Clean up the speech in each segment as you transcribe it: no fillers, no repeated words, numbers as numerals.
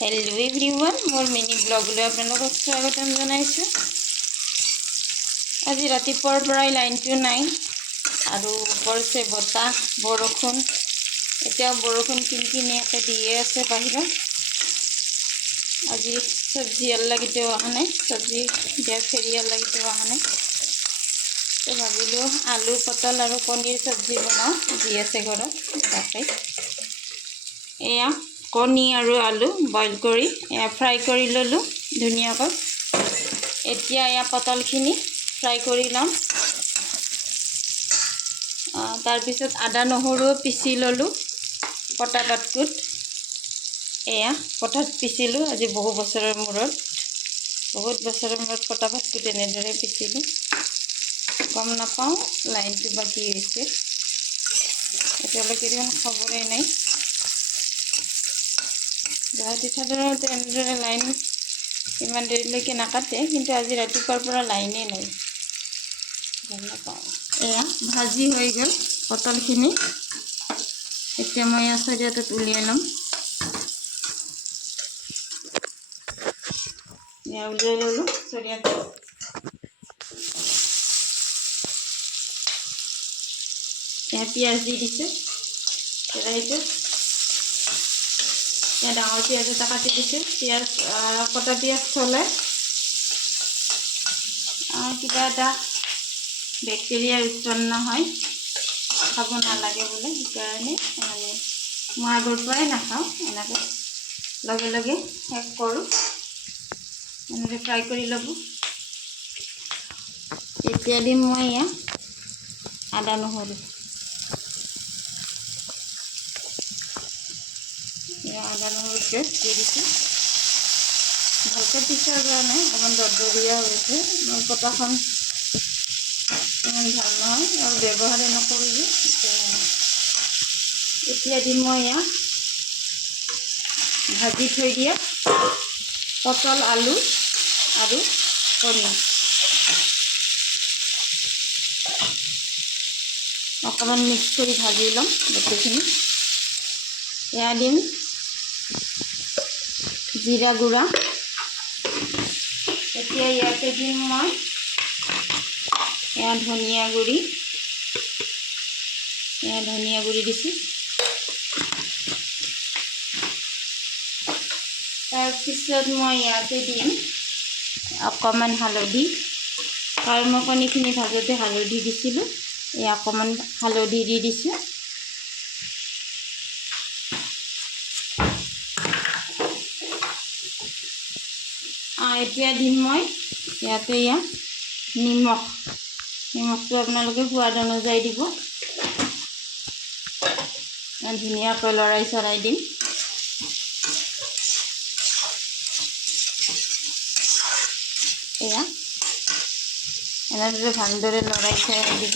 Hello everyone मोर mini ब्लगলৈ আপোনালোকক স্বাগতম জনাইছো। আজি ৰাতিপুৱাৰ পৰাই লাইনটো নাই আৰু পৰিছে বতাহ বৰষুণ। এতিয়াও বৰষুণ কিনকিনিয়াকে দিয়ে আছে বাহিৰত। আজি সবজি আল্লাগিতেও অহা নাই, সবজি দিয়া ফেৰি আল্লাগিতেও অহা নাই। তো ভাবিলোঁ আলু পটল আৰু পনীৰ সবজি বনাওঁ, দি আছে ঘৰত তাকে। এয়া কণী আৰু আলু বইল কৰি ফ্ৰাই কৰি ললোঁ ধুনীয়াকৈ। এতিয়া এয়া পটলখিনি ফ্ৰাই কৰি ল'ম। তাৰপিছত আদা নহৰু পিচি ল'লোঁ পটা পাতটোত। এয়া পটাত পিচিলোঁ আজি বহুত বছৰৰ মূৰত পটা পাতটোত এনেদৰে পিচিলোঁ। গম নাপাওঁ লাইনটো বা কি হৈছে, এতিয়ালৈকে দেখোন খবৰেই নাই। গুৱাহাটীত সাধাৰণতে এনেদৰে লাইন ইমান দেৰিলৈকে নাকাটে, কিন্তু আজি ৰাতিপুৱাৰ পৰা লাইনেই নাই, গম নাপাওঁ। এয়া ভাজি হৈ গ'ল পটলখিনি। এতিয়া মই এয়া চৰিয়াটোত উলিয়াই ল'ম। এয়া উলিয়াই ল'লোঁ চৰিয়াটো। এয়া পিঁয়াজ দি দিছোঁ কেৰাহীটোত। এয়া ডাঙৰ পিঁয়াজ এটা কাটি দিছোঁ। পিঁয়াজ কটা পিঁয়াজ থ'লে কিবা এটা বেক্টেৰিয়া উৎপন্ন হয়, খাব নালাগে বোলে। সেইকাৰণে মানে মই আগৰ পৰাই নাখাওঁ, এনেকৈ লগে লগে শেষ কৰোঁ। এনেকৈ ফ্ৰাই কৰি ল'ব। এতিয়া দিম মই এয়া আদা নহৰু। আদা নহৰু পেষ্ট দি দিছোঁ। ভালকৈ পিছাৰ কৰা নাই, অকণমান দৰদৰীয়া হৈছে। মই পটাখন ইমান ভাল নহয় আৰু ব্যৱহাৰে নকৰিলোঁ। এতিয়া দিম মই এয়া ভাজি থৈ দিয়া পটল আলু আৰু কণী। অকণমান মিক্স কৰি ভাজি ল'ম গোটেইখিনি। এয়া দিম জিৰা গুড়া। এতিয়া ইয়াতে দিম মই এয়া ধনিয়া গুড়ি। দিছোঁ। তাৰপিছত মই ইয়াতে দিম অকণমান হালধি, কাৰণ মই কণীখিনি ভাজোঁতে হালধি দিছিলোঁ। এয়া অকণমান হালধি দি দিছোঁ। এতিয়া দিম মই ইয়াতে নিমখটো আপোনালোকে সোৱাদ অনুযায়ী দিব। ধুনীয়াকৈ লৰাই চৰাই দিম। এয়া এনেদৰে ভালদৰে লৰাই চৰাই দিব।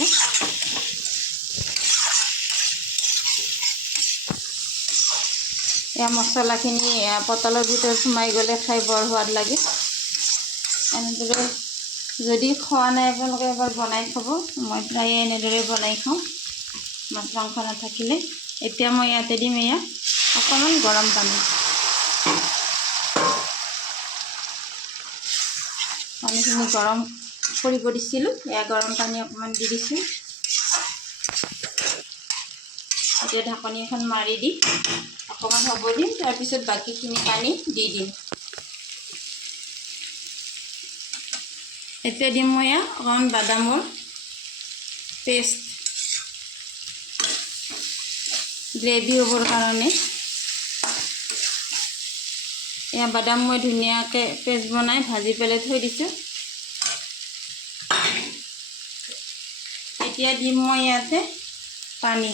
এয়া মছলাখিনি পটলৰ ভিতৰত সোমাই গ'লে খাই বৰ সোৱাদ লাগে। এনেদৰে যদি খোৱা নাই আপোনালোকে এবাৰ বনাই খাব। মই প্ৰায়ে এনেদৰে বনাই খাওঁ মাছ মাংস নাথাকিলে। এতিয়া মই ইয়াতে দিম এয়া অকণমান গৰম পানী। পানীখিনি গৰম কৰিব দিছিলোঁ, এয়া গৰম পানী অকণমান দি দিছোঁ। এতিয়া ঢাকনি এখন মাৰি দি অকণমান হ'ব দিম, তাৰপিছত বাকীখিনি পানী দি দিম। এতিয়া দিম মই এয়া অকণমান বাদামৰ পেষ্ট, গ্ৰেভি হ'বৰ কাৰণে। এয়া বাদাম মই ধুনীয়াকৈ পেষ্ট বনাই ভাজি পেলাই থৈ দিছোঁ। এতিয়া দিম মই ইয়াতে পানী।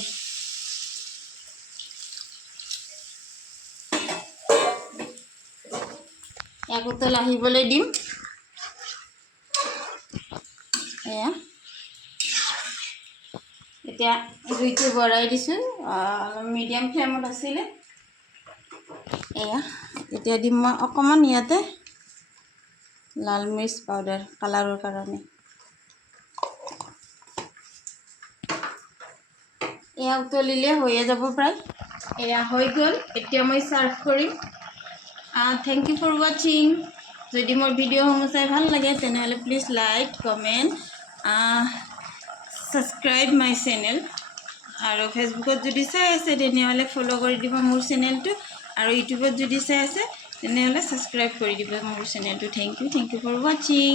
এক উতল আহিবলৈ দিম। এয়া এতিয়া জুইটো বঢ়াই দিছোঁ, মিডিয়াম ফ্লেমত আছিলে। এয়া এতিয়া দিম মই অকণমান ইয়াতে লাল মিৰ্চ পাউডাৰ কালাৰৰ কাৰণে। এয়া উতলিলে হৈয়ে যাব প্ৰায়। এয়া হৈ গ'ল। এতিয়া মই ছাৰ্ভ কৰিম। থেংক ইউ ফৰ ৱাচিং যদি মোৰ ভিডিঅ'সমূহ চাই ভাল লাগে তেনেহ'লে please like comment subscribe my channel আৰু ফেচবুকত যদি চাই আছে তেনেহ'লে ফ'ল' কৰি দিব মোৰ চেনেলটো আৰু ইউটিউবত যদি চাই আছে তেনেহ'লে ছাবস্ক্ৰাইব কৰি দিব মোৰ চেনেলটো থেংক ইউ ফৰ ৱাচিং